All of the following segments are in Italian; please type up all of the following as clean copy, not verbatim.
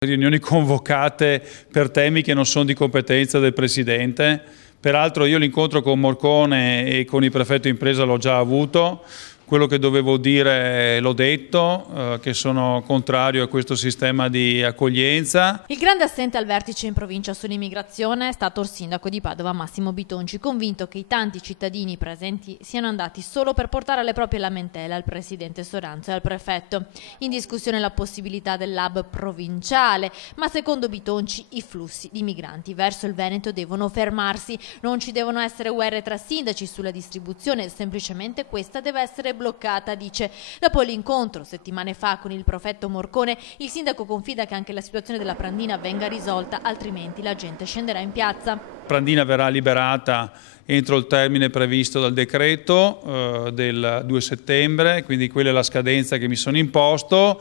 Riunioni convocate per temi che non sono di competenza del Presidente. Peraltro io l'incontro con Morcone e con il prefetto impresa l'ho già avuto. Quello che dovevo dire l'ho detto, che sono contrario a questo sistema di accoglienza. Il grande assente al vertice in provincia sull'immigrazione è stato il sindaco di Padova Massimo Bitonci, convinto che i tanti cittadini presenti siano andati solo per portare le proprie lamentele al presidente Soranzo e al prefetto. In discussione la possibilità dell'hub provinciale, ma secondo Bitonci i flussi di migranti verso il Veneto devono fermarsi. Non ci devono essere guerre tra sindaci sulla distribuzione, semplicemente questa deve essere bloccata, dice. Dopo l'incontro settimane fa con il prefetto Morcone, il sindaco confida che anche la situazione della Prandina venga risolta, altrimenti la gente scenderà in piazza. Prandina verrà liberata entro il termine previsto dal decreto del 2 settembre, quindi quella è la scadenza che mi sono imposto.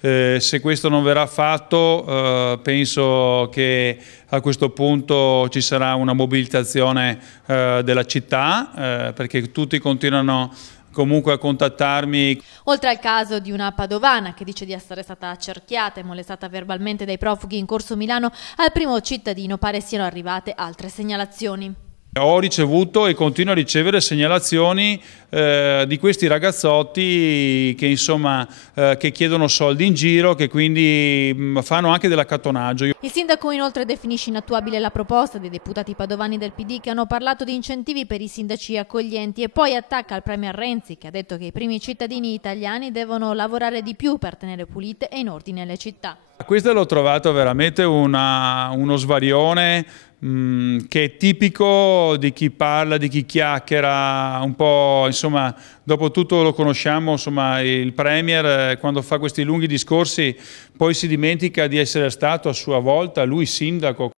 Se questo non verrà fatto, penso che a questo punto ci sarà una mobilitazione della città, perché tutti continuano comunque a contattarmi. Oltre al caso di una padovana che dice di essere stata accerchiata e molestata verbalmente dai profughi in Corso Milano, al primo cittadino pare siano arrivate altre segnalazioni. Ho ricevuto e continuo a ricevere segnalazioni di questi ragazzotti che insomma che chiedono soldi in giro, che quindi fanno anche dell'accattonaggio. Il sindaco inoltre definisce inattuabile la proposta dei deputati padovani del PD che hanno parlato di incentivi per i sindaci accoglienti e poi attacca il premier Renzi, che ha detto che i primi cittadini italiani devono lavorare di più per tenere pulite e in ordine le città. Questo l'ho trovato veramente uno svarione che è tipico di chi parla, di chi chiacchiera, un po', insomma, dopo tutto lo conosciamo, insomma, il Premier quando fa questi lunghi discorsi poi si dimentica di essere stato a sua volta lui sindaco.